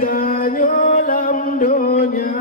Tanya lam donya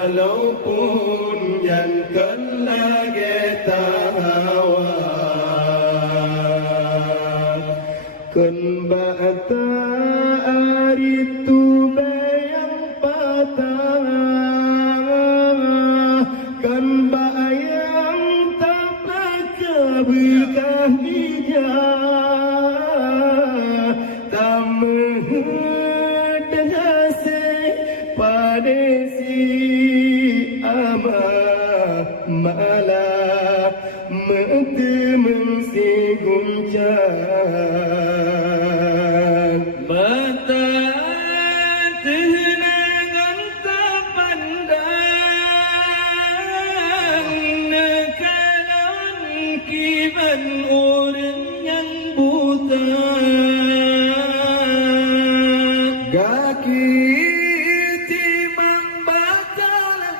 walaupun yang kena kita hawa kan bata aritu bayang patah kan bayang tak berkah bijak tak mendengase pada si amah malah mentemen si guncang mata tenangan tak pandang nekalan kiban orang yang buta gaki timang batalan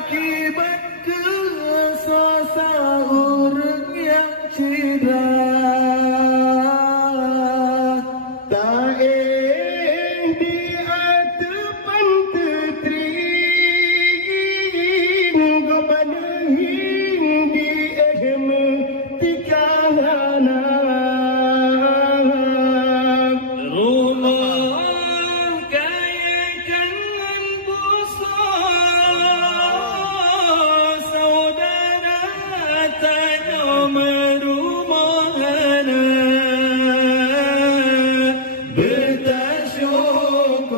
akibat kesosa orang yang cedera tak di atepan tetring kepada hindi tikahana rumah kaya kangen busos saudara tanya merumahana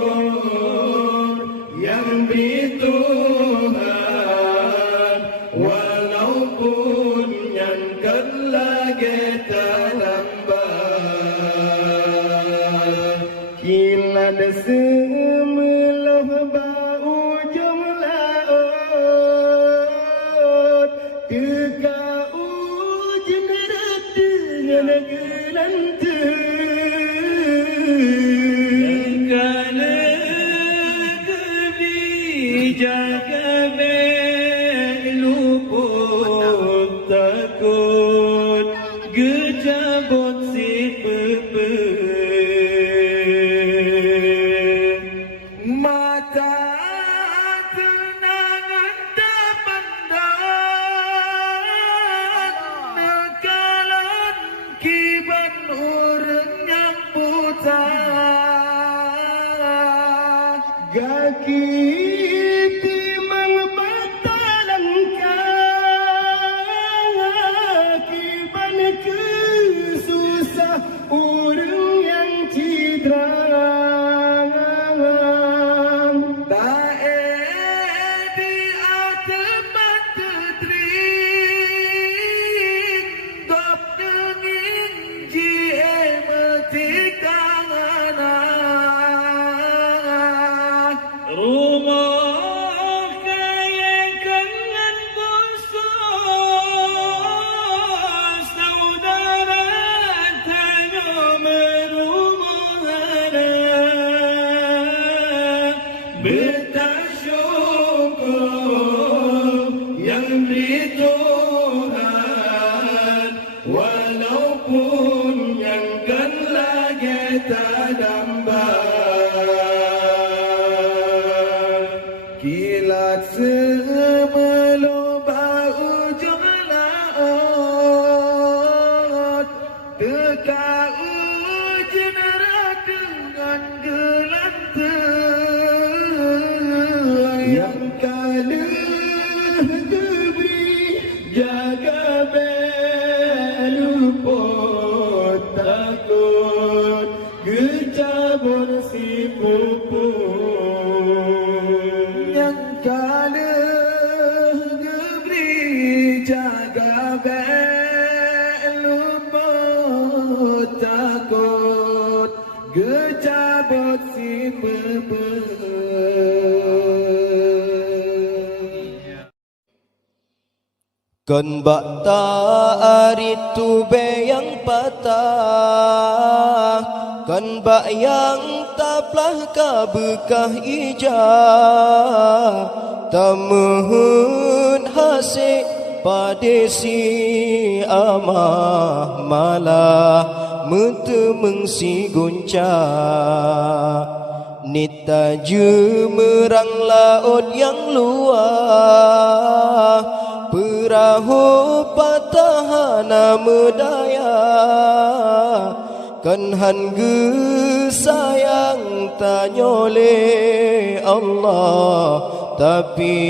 bertasyukur yang beri Tuhan walaupun yang lagi terlambat kilad semelah bau jumlaut teka ujian dengan gelantung kala kebijakan luput takut gejabot si pepe mata tenangan tak pandang nekalan kiban orang yang buta gaki timang batalan akiban kesusah orang yang cedera tak di atepan tetring gop dengin jie metikangan rumah kaya kangen busos saudara tanya merumahana bertasyukur yang beri Tuhan walaupun yang kan lagi terdambat kilat sebelum bau jumlaut teka ujian dengan gelantung yang kala diberi jaga beluput takut gejabur si pupuk yang kala diberi jaga beluput takut gejabur si pupuk. Kan bakta aritu beyang patah kan bayang taplah kabekah ijah tamuhun hasik padesi amah malah mentemeng si guncah Nita jemerang laut yang luas, perahu patahana medaya, kan han ge sayang tanyole Allah, tapi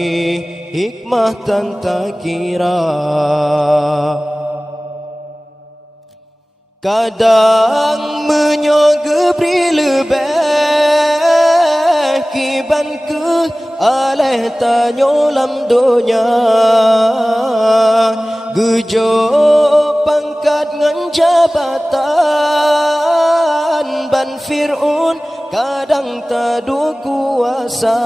hikmah tan tak kira. Kadang menyoge beri lebih kiban ke aleh tanyo lam dunya, gejo pangkat ngan jabatan ban Fir'un kadang tadu kuasa,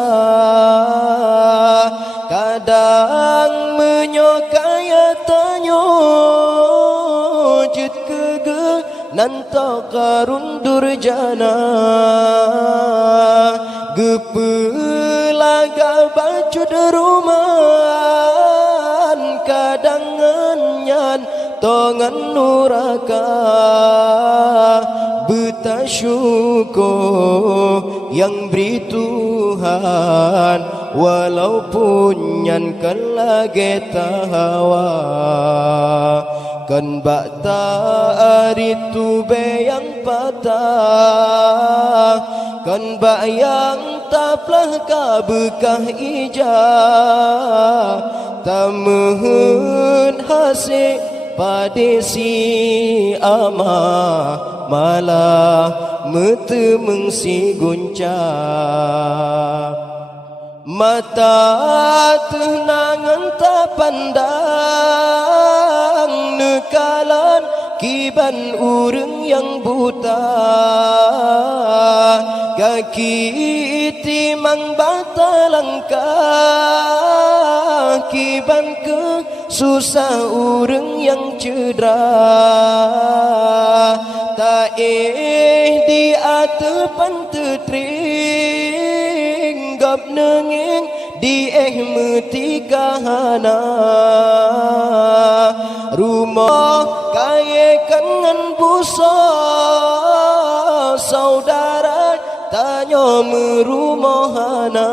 kadang menyokaya tanyo jut kege nanta karun durjana, gepelaga bacud ruman kadang ngan tongan nuraka, bertasyukur yang beri Tuhan, walaupun nyan kan lagi tahawa, kan bakta aritu be yang patah, kan bak yang taplah kabekah ijah, tamehun hasik padesi amah, malah mete mengsi guncah. Mata tenangan tak pandang, nekalan kiban urang yang buta, kaki timang bata langkah, kiban ke susah urang yang cedera, tak di atepan tetring, gap nenging di metikahana, rumah kaya kangen busa, saudara tanya merumahana,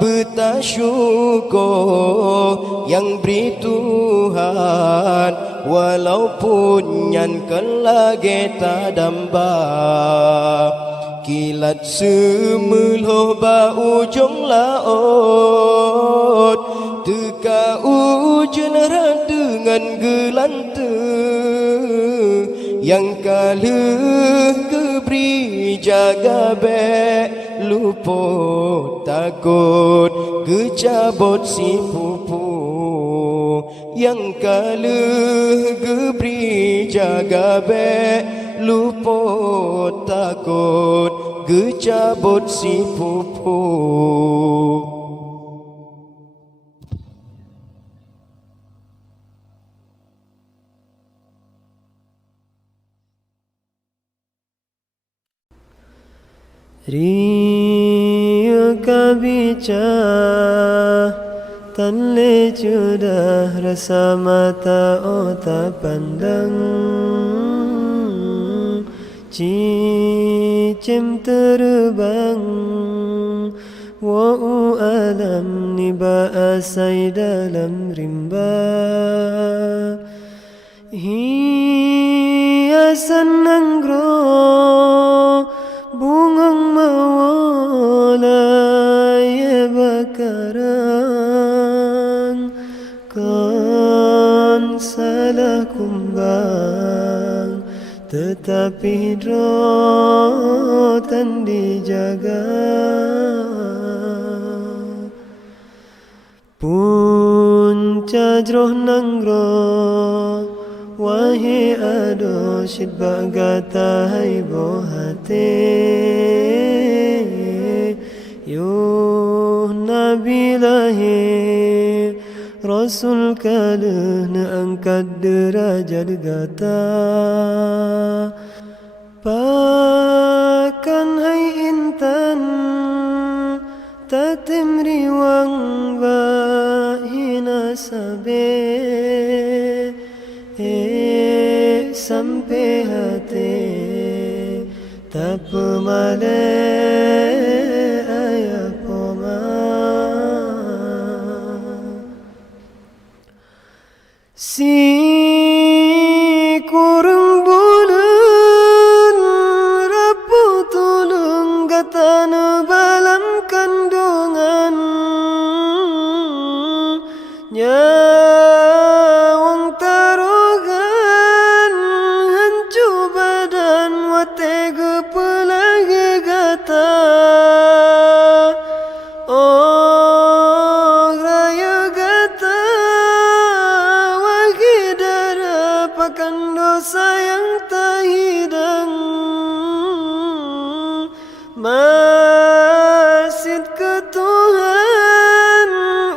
bertasyukur yang beri Tuhan, walaupun nyan kan lagi tak damba, kilat semeloh ba ujung laut, teka ujen dengan gelante, yang kalah keberi jaga bek luput takut kecabut si pupu, yang kalah keberi jaga bek luput takut kecabut si pupu. Ria kabica tanle sudah rasa mata otak pandang, cicim terbang wa'u alam niba asai dalam rimba, hiasan nanggro bungang mawalay bakaran, kan salah kumbang tetapi hidrotan dijaga, punca jroh nanggro wahai ado syid bagata hai bohate, yuh nabi lahir Rasul kalah na angkat derajat gata, pakan hai intan tatim riwang bahina sabe, sampai hati tak pemar bale ayah poma si kurang bulan rapu tulung gatana balam kandungan nyawang tarugan hancu badan watega pelagi gata oh raya gata wahidara pakan dosa yang tak hidang masjid ke Tuhan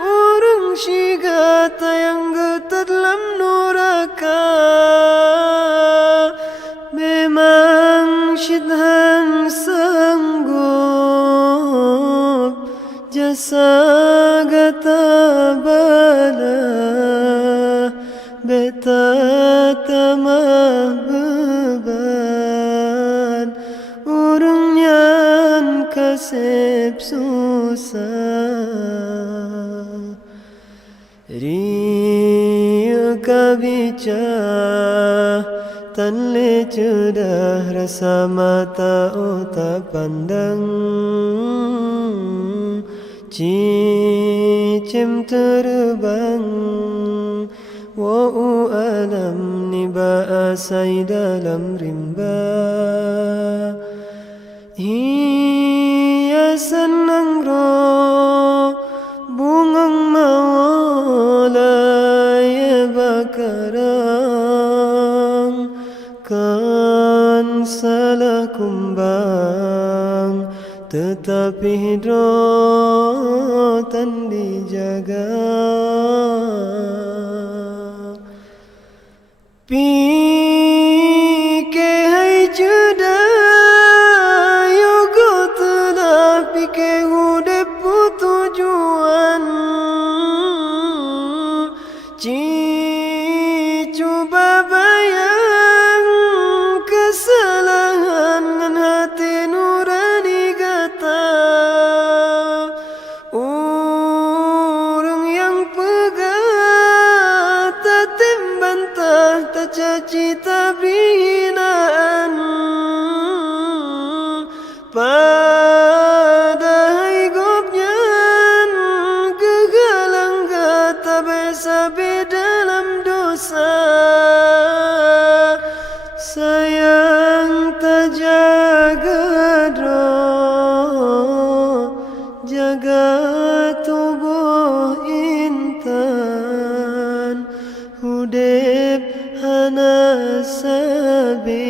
urang syigata yang getar dalam neraka memang syidhan sanggup jasa gata bala beta tamah beban urang nyan kasep susah Ria kabica tan le cedah rasa mata otak pandang cicim terbang wa'u alam niba asai dalam rimba hiasan angro bungang mawalay bakarang kan salah kumbang tetapi hidrotan dijaga pike hai judah yogo telah pike hudep tujuan cuba bayang kesalahan dengan hati nurani gata orang yang pegat tak timbantah tak caci tak hinaan pada higupnya kegalang gata besabi dalam dosa sayang tak jaga roh jaga tubuh intan hudep hana sabi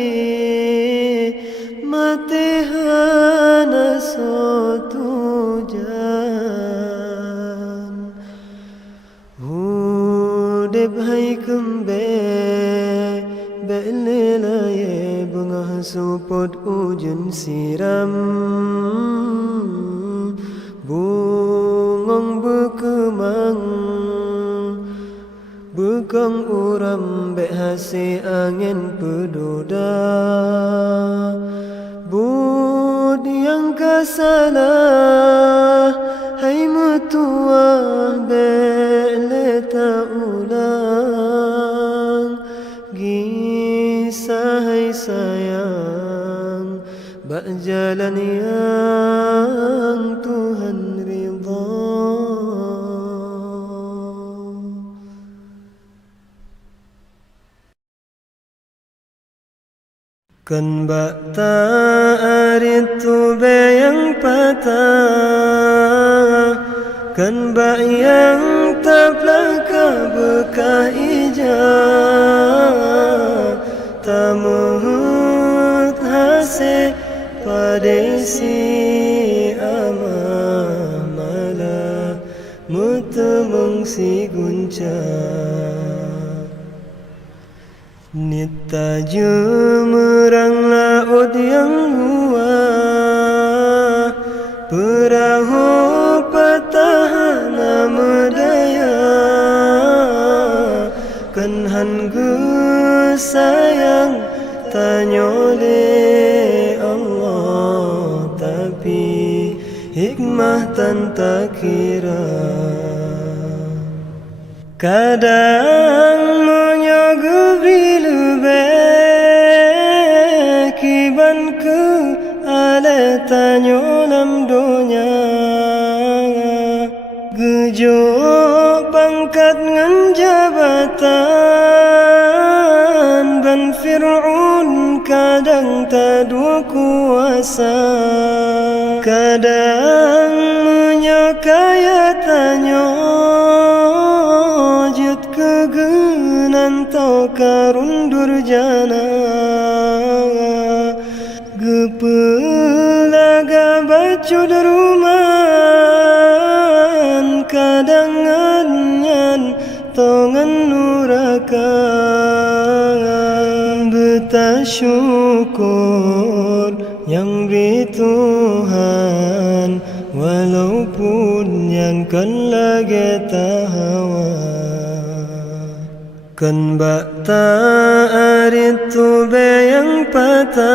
mati hana sotujan hudep hai kembe belelaye bunga suput ujun siram bungong bekemang bekang uram bek hasi angin pedoda bud yang kasalah hai mutua bek leta ulang gisah hai sayang bak jalan yang Tuhan ridha kan bak ta'arit tu yang patah kan bak yang tak pelaka bekah ijah tak muhut hasih padesi amah malah mutemeng si guncah Nita jemerang laut yang huah perahu patah nama daya kenhan sayang tanyole Allah hikmah tan terkira. Kadang menyagri lebih kiban ke ale tanyo lam dunia. Gejo pangkat ngan jabatan ban Fir'aun kadang tadu kuasa. Kadang menyakaya tanyo jut kegenan tau karun durjana. Gepelaga bacud ruman kadang ngan tongan nuraka. Bersyukur yang beri Tuhan walaupun yang kan lagi tak hawa. Kan bak tak arit tu yang patah.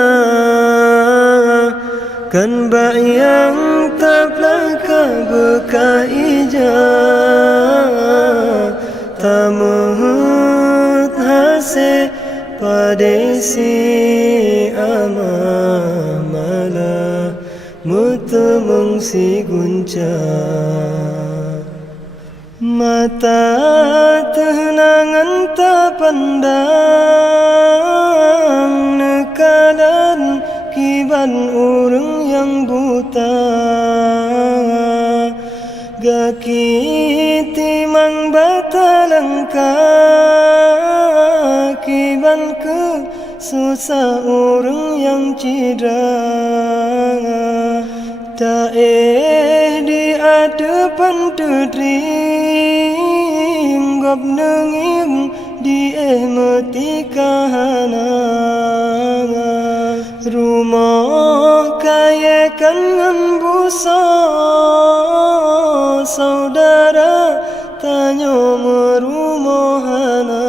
Kan bak yang tak pelaka bekah ijah. Tak mahut hasil padesi amamala mutu mengsi gunca. Mata tenangan tak pandang nekalan kiban orang yang buta. Gaki timang batalangka kiban ke susah orang yang cidra. Tak di hadapan terdring gop nenging di mati kahana. Rumah kaya kan busa saudara tanya merumohana.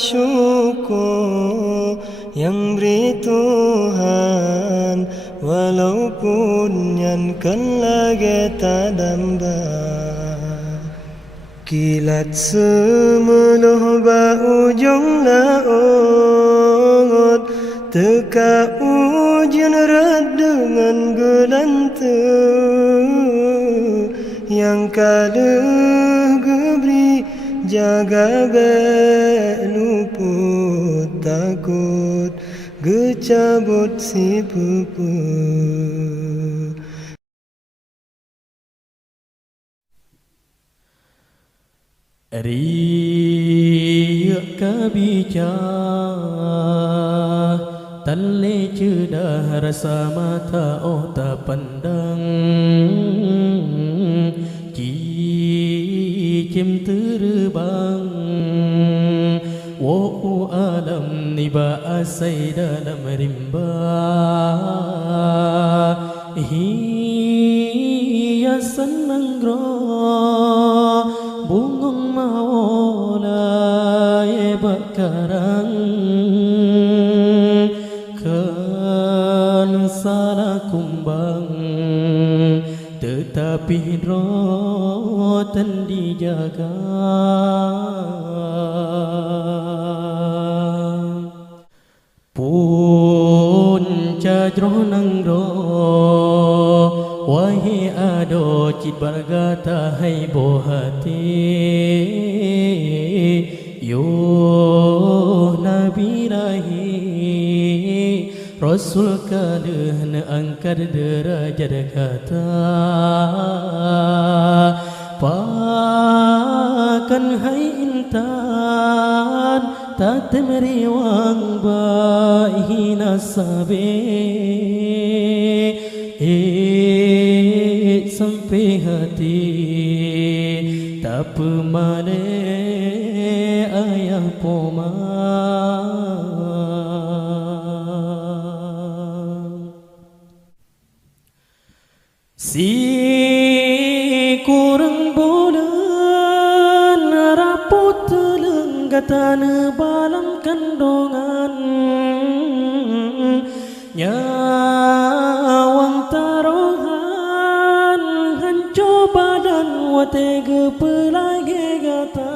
Bersyukur yang beri Tuhan walaupun yang kan lagi tak damba. Kilat semeluh ba ujung laut teka ujian red dengan gelanta. Yang kalah geberi jaga luput takut gecabut si puput. Riak kabija talle cedah rasa mata ota pandang. Cicim terbang wo alam niba asai dalam rimba. Hiasan manggro bungong maulai bakarang. Kan salah kumbang tetapi rotan dijaga. Punca dronang ro wahai ado cit bargata hai bohati. Yo nabi lahi Rasul kadeh angkat derajat kata. Pakan hai intan tak temeriwang bahi nasabe. Sampai hati tak pemane ayah poma. Si kurang bulan raput lenggatan balam kandungan nyawa watega pelagi gata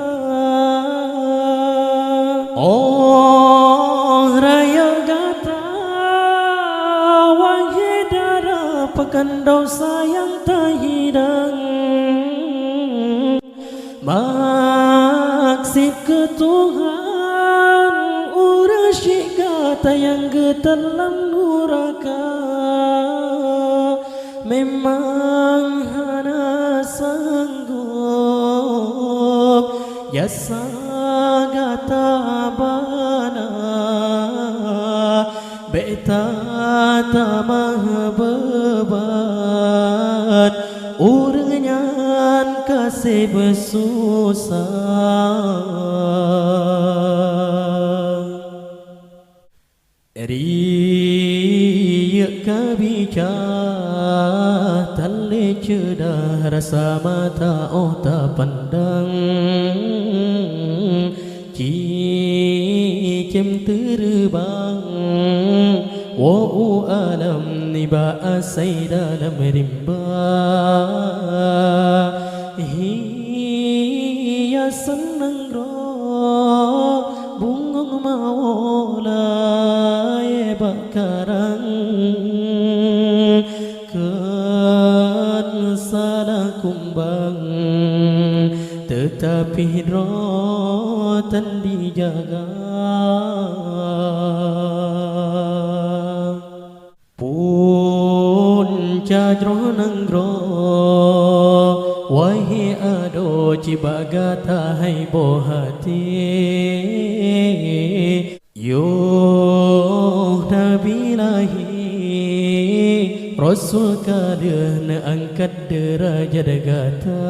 Oh raya gata Wahai darah pekan dosa yang tak hilang Maksud ke Tuhan Urasyik kata yang getelam nuraka Memang hana sanggup Yasa gata bana Beta tamah beban Urengan kasih bersusah Riak kabijak Tali cedah rasa mata oh tak pandang Cicim terbang Wa'u alam niba asai dalam rimba Hiya senang roh Bungong maulai bakarang Kan salah kumbang Tetapi rotan dijaga Pun cajro nanggro Wahai ado cibagata hai bohati Yo Nabi lahi Rasul kada na angkat derajat gata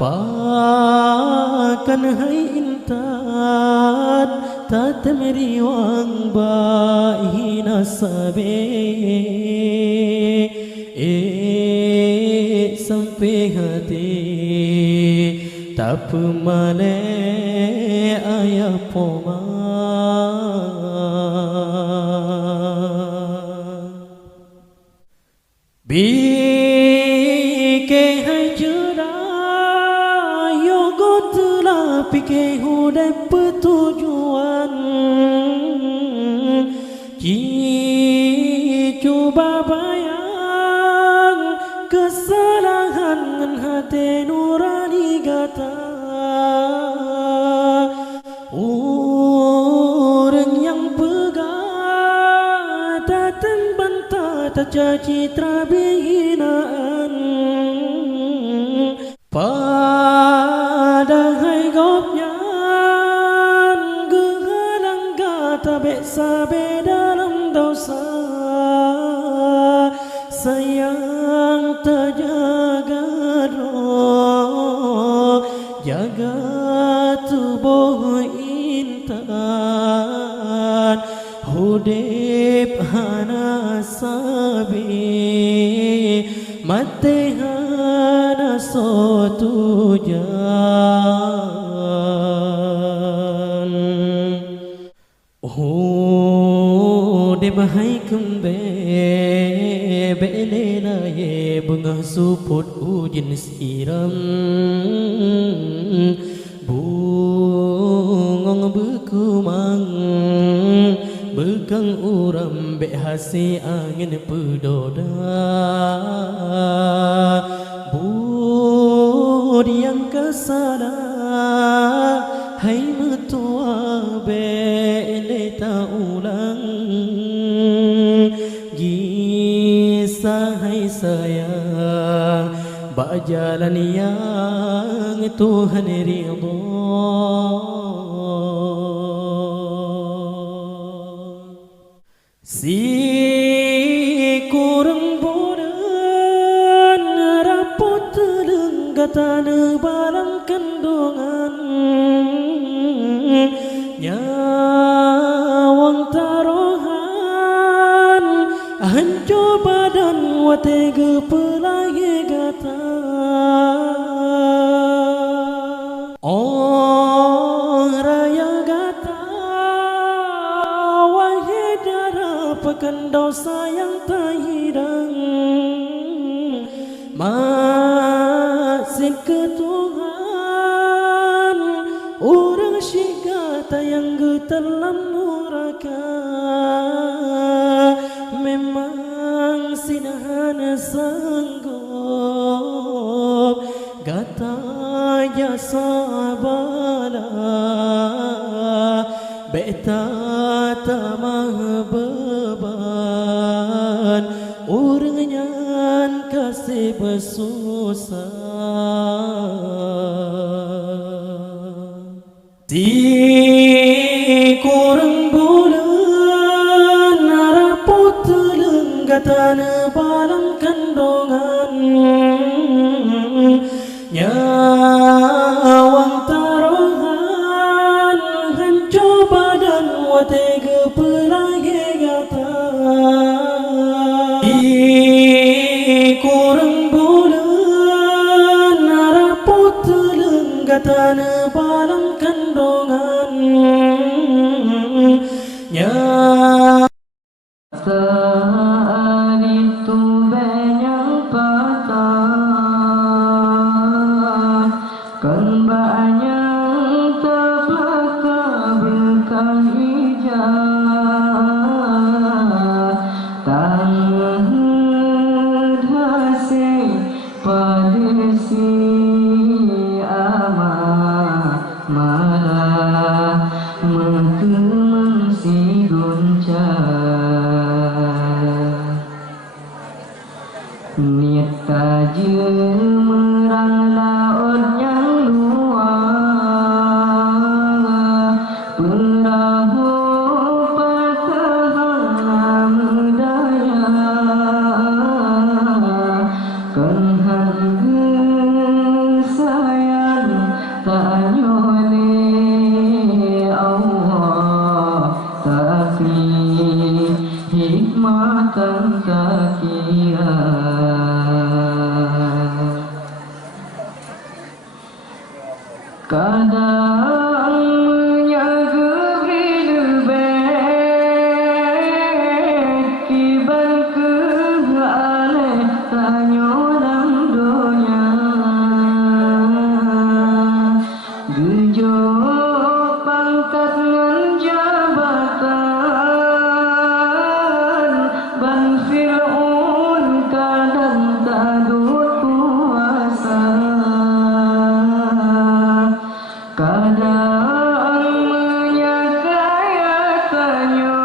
Pakan hai intan Tatam riwang bahi nasabe Sampai hati Tak pemale ayah poma Bike hai jera Yogo telah pikir hudai pertujuan Cuba bayang kesalahan ngan hati nurani gata Orang yang pegang tatan bantah tak citra berhinaan Padahal gopnyan gehalang gata beksabe dalam dosa Sayang terjaga roh Jaga tubuh intan Hudib hana sabi Mati hana sotu jan Hudib hai kembe Belela ye bunga suput ujin siram Bungong berkumang Bekang uram bek hasi angin pedoda Bud yang kesalah Hai metua bek tak ulang Sahai sayang Berjalan yang Tuhan ridha Si kurang bodan Rapot telengkata nebalang kandungan Nyawang taruhan Hancur badan watega pelagi gata Oh raya gata Wahai darah pekan dosa yang tak hilang Masih ke Tuhan orang syikata yang getelan nuraka. Memang sinahana sanggup gata jasa bala beta tamah beban orangnya kasih bersusah. Di kurang bulan rapot lenggatan balam kandungan nyawang taruhan hancur badan watega pelagi gata. Di kurang bulan rapot lenggatan balam kandungan nyawang saat itu banyak patah kan banyak terpaksa berkah hijau tangan hasil pada si amat malah menteman si niat taja merang laut yang luar perahu patah medaya kenhan sayang tak nyole Allah tapi hikmatan tak kira. Kadang menyaga bilbet kiban ke aleh tanyo dalam dunia gejo pangkat ngan jabatan ban Fir'aun kadang tadut kuasa. Kadang menyakayatannya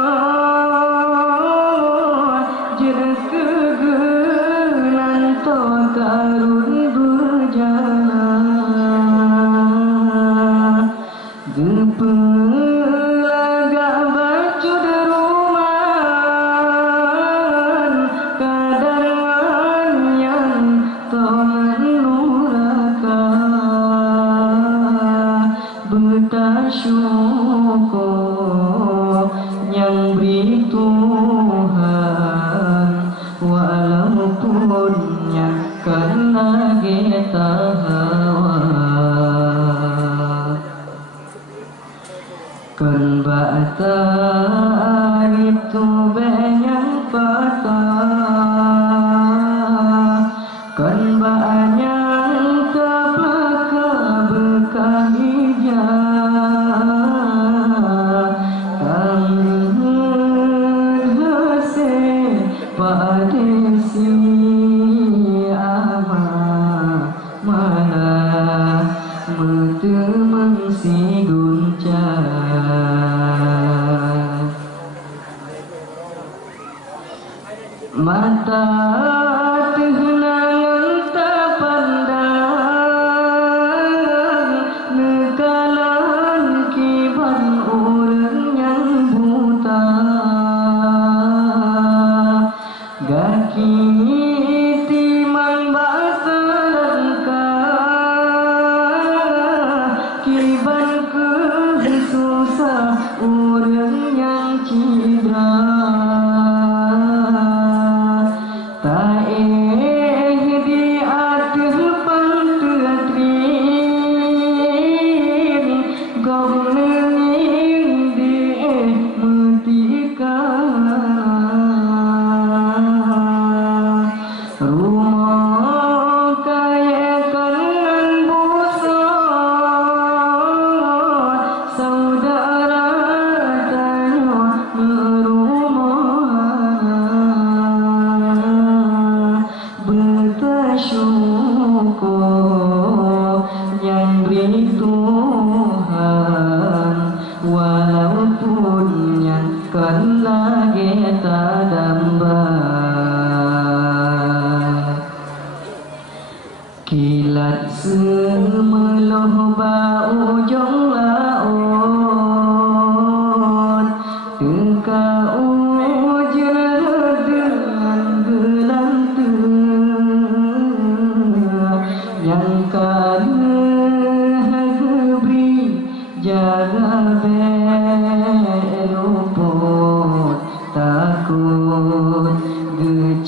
jadi kegenan toh karun berjalan gepelaga baju deruman kadang yang toh menuraka bersyukur yang beri Tuhan walaupun karena kita hawa kan bata itu banyak patah kan banyak terpaksa berkah hijau tangan hasil pada si amat malah menteman si guncang mata kehenangan tak pandang negalan kiban orang yang buta gaki timang bahasa langkah kiban ke susah orang yang cidra tak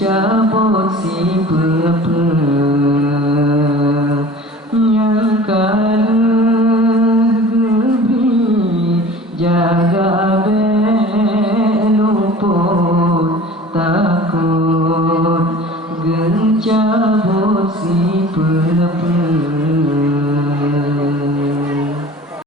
cabut si pepe yang kalbi jaga beluput takut gencabut si pepe